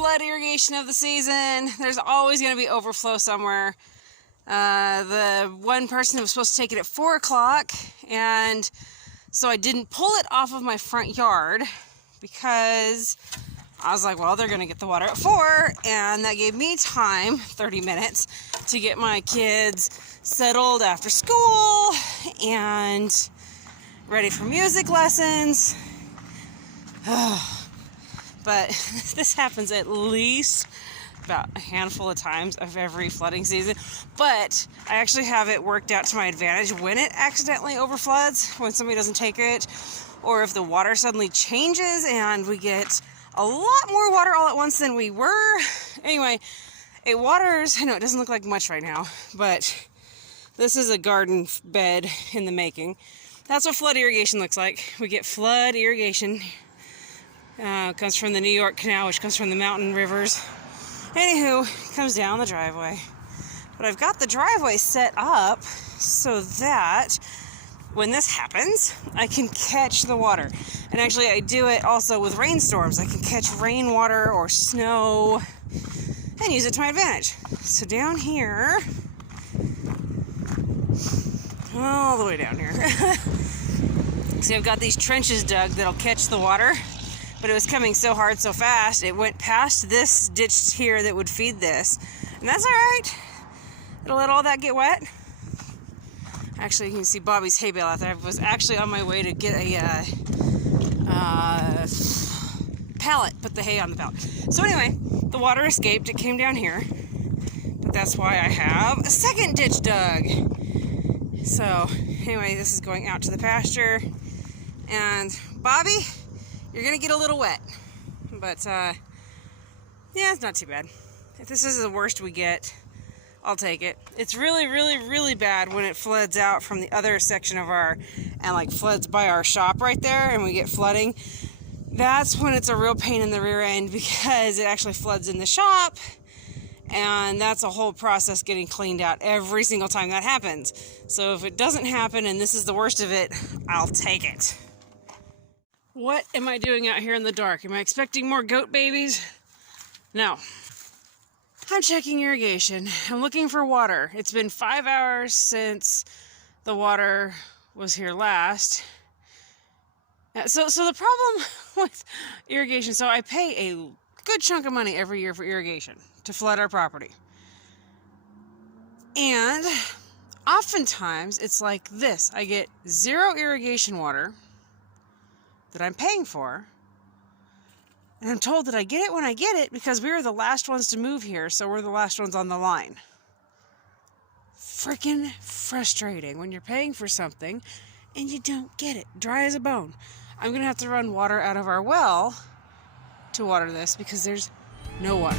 flood irrigation of the season. There's always going to be overflow somewhere. The one person was supposed to take it at 4 o'clock, and so I didn't pull it off of my front yard because I was like, well, they're going to get the water at 4, and that gave me time, 30 minutes, to get my kids settled after school and ready for music lessons. But this happens at least about a handful of times of every flooding season. But I actually have it worked out to my advantage when it accidentally overfloods, when somebody doesn't take it, or if the water suddenly changes and we get a lot more water all at once than we were. Anyway, it waters. I know it doesn't look like much right now, but this is a garden bed in the making. That's what flood irrigation looks like. We get flood irrigation. It comes from the New York Canal, which comes from the mountain rivers. Anywho, it comes down the driveway. But I've got the driveway set up so that when this happens, I can catch the water. And actually, I do it also with rainstorms. I can catch rainwater or snow and use it to my advantage. So down here, all the way down here. See, I've got these trenches dug that'll catch the water, but it was coming so hard, so fast, it went past this ditch here that would feed this. And that's all right. It'll let all that get wet. Actually, you can see Bobby's hay bale out there. I was actually on my way to get a pallet, put the hay on the pallet. So anyway, the water escaped. It came down here. But that's why I have a second ditch dug. So anyway, this is going out to the pasture. And Bobby, you're going to get a little wet. But yeah, it's not too bad. If this is the worst we get, I'll take it. It's really, really, really bad when it floods out from the other section of and like floods by our shop right there and we get flooding. That's when it's a real pain in the rear end because it actually floods in the shop, and that's a whole process getting cleaned out every single time that happens. So if it doesn't happen and this is the worst of it, I'll take it. What am I doing out here in the dark? Am I expecting more goat babies? No. I'm checking irrigation. I'm looking for water. It's been 5 hours since the water was here last. So the problem with irrigation, so I pay a good chunk of money every year for irrigation to flood our property. And oftentimes it's like this. I get 0 irrigation water that I'm paying for. And I'm told that I get it when I get it because we were the last ones to move here, so we're the last ones on the line. Freaking frustrating when you're paying for something and you don't get it. Dry as a bone. I'm going to have to run water out of our well to water this because there's no water.